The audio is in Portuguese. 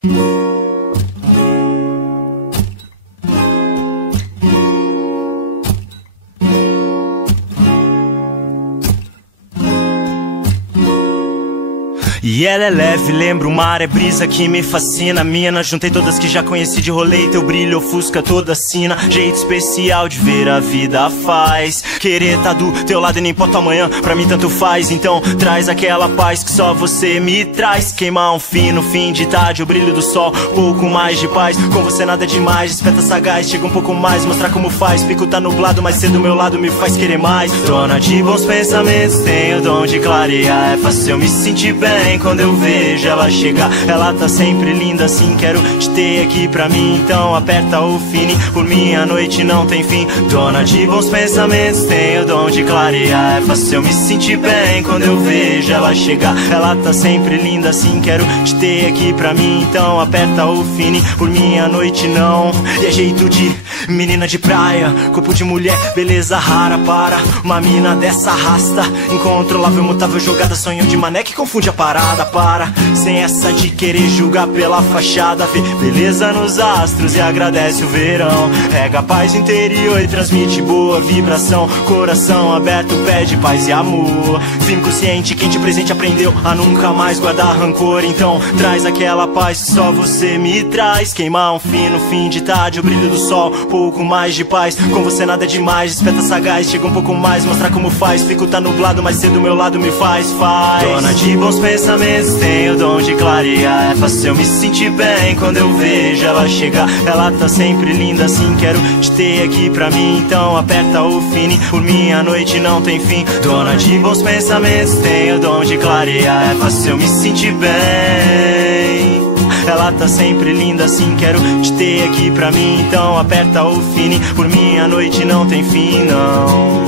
E ela é leve, lembra o mar, é brisa que me fascina. Mina, juntei todas que já conheci de rolê. Teu brilho ofusca toda a sina. Jeito especial de ver a vida faz. Querer tá do teu lado e nem importa amanhã, pra mim tanto faz. Então traz aquela paz que só você me traz. Queimar um fim no fim de tarde, o brilho do sol, pouco mais de paz. Com você nada é demais, desperta sagaz, chega um pouco mais, mostrar como faz. Fico tá nublado, mas ser do meu lado me faz querer mais. Dona de bons pensamentos, tenho o dom de clarear. É fácil eu me sentir bem quando eu vejo ela chegar. Ela tá sempre linda assim, quero te ter aqui pra mim. Então aperta o fine, por mim a noite não tem fim. Dona de bons pensamentos, tenho o dom de clarear. É fácil eu me sentir bem quando eu vejo ela chegar. Ela tá sempre linda assim, quero te ter aqui pra mim. Então aperta o fine, por mim a noite não. E é jeito de menina de praia, corpo de mulher, beleza rara para uma mina dessa rasta. Incontrolável, mutável, jogada, sonho de mané que confunde a parada. Para, sem essa de querer julgar pela fachada. Vê beleza nos astros e agradece o verão. Rega a paz interior e transmite boa vibração. Coração aberto pede paz e amor. Firme consciente, quem te presente aprendeu a nunca mais guardar rancor. Então traz aquela paz que só você me traz. Queimar um fino fim de tarde, o brilho do sol, pouco mais de paz. Com você nada é demais, desperta sagaz, chega um pouco mais, mostrar como faz. Fico tá nublado, mas ser do meu lado me faz. Dona de bons pensamentos, tenho o dom de clarear. É fácil eu me sentir bem quando eu vejo ela chegar. Ela tá sempre linda assim, quero te ter aqui pra mim. Então aperta o fine, por mim a noite não tem fim. Dona de bons pensamentos, tenho o dom de clarear. É fácil eu me sentir bem. Ela tá sempre linda assim, quero te ter aqui pra mim. Então aperta o fine, por mim a noite não tem fim, não.